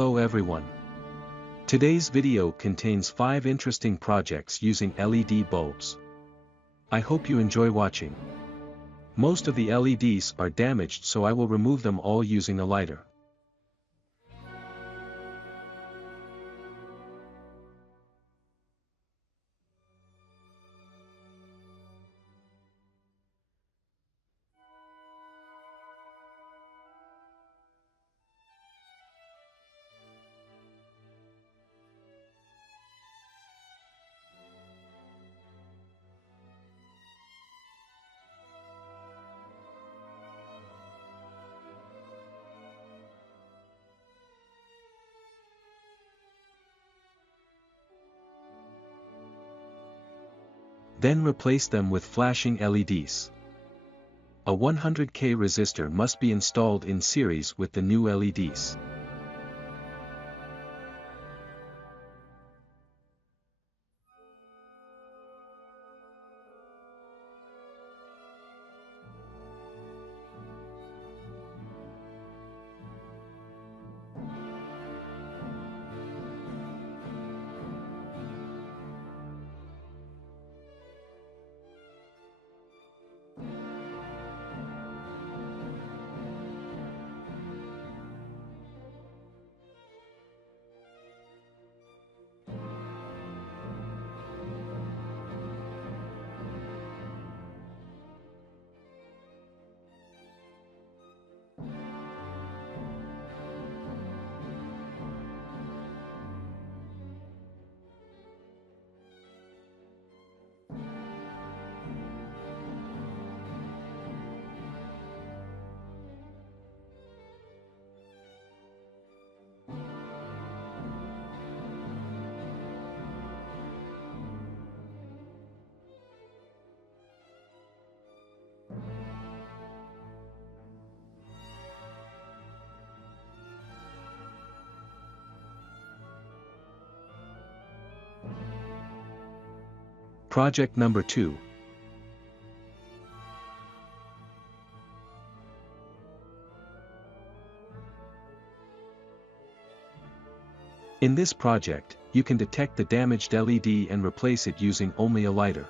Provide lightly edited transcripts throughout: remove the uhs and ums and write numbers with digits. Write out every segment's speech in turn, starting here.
Hello everyone. Today's video contains 5 interesting projects using LED bulbs. I hope you enjoy watching. Most of the LEDs are damaged, so I will remove them all using a lighter. Then replace them with flashing LEDs. A 100K resistor must be installed in series with the new LEDs. Project number 2. In this project, you can detect the damaged LED and replace it using only a lighter.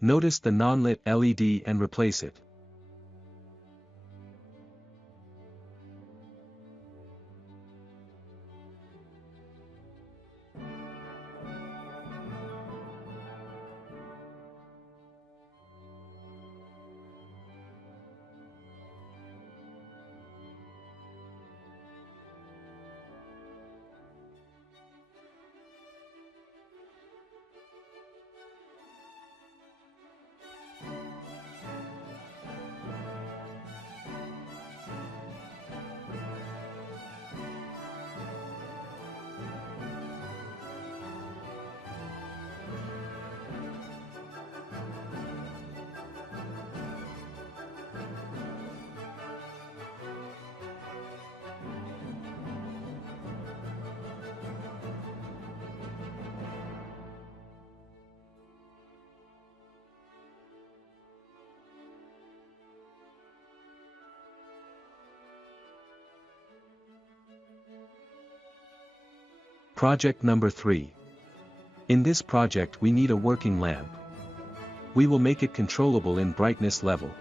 Notice the non-lit LED and replace it. Project number 3. In this project we need a working lamp. We will make it controllable in brightness level.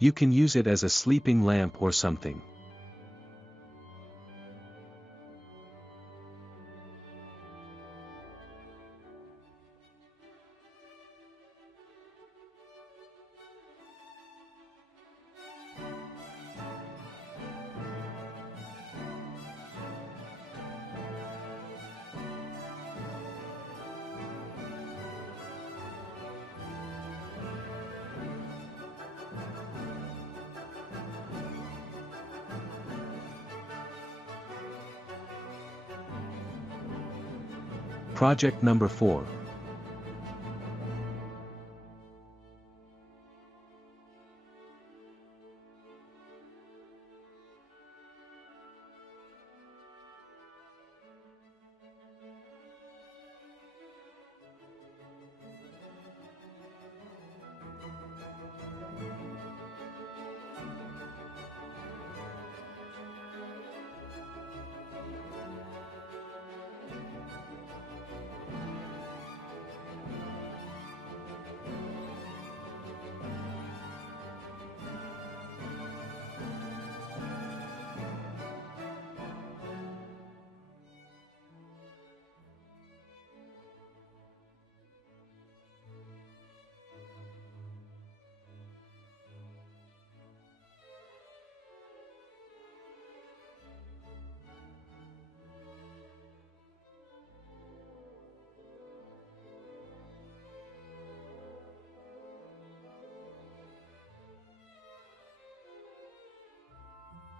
You can use it as a sleeping lamp or something. Project number 4.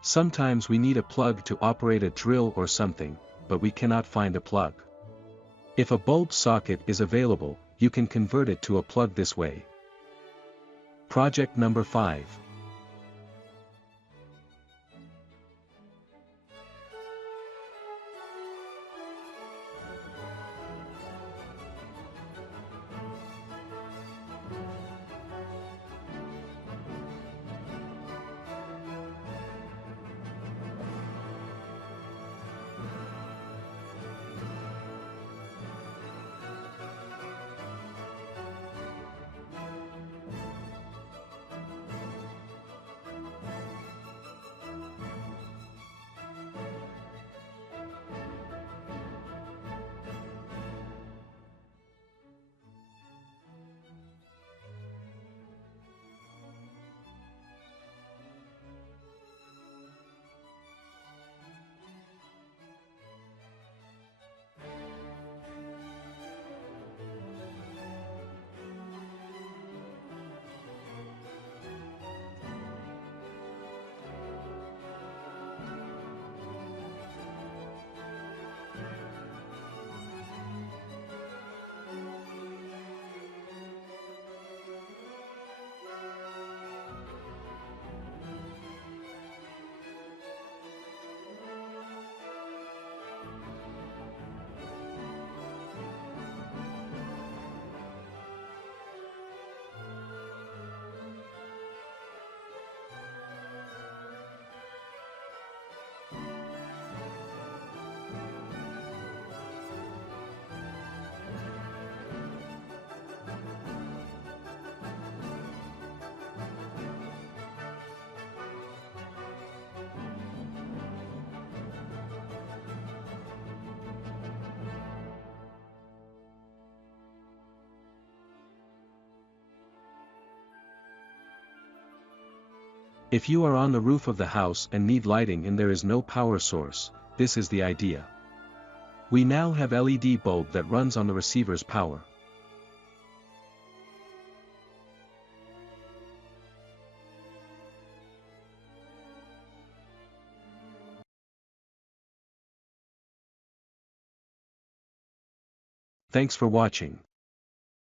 Sometimes we need a plug to operate a drill or something, but we cannot find a plug. If a bulb socket is available, you can convert it to a plug this way. Project number 5. If you are on the roof of the house and need lighting and there is no power source, this is the idea. We now have LED bulb that runs on the receiver's power. Thanks for watching.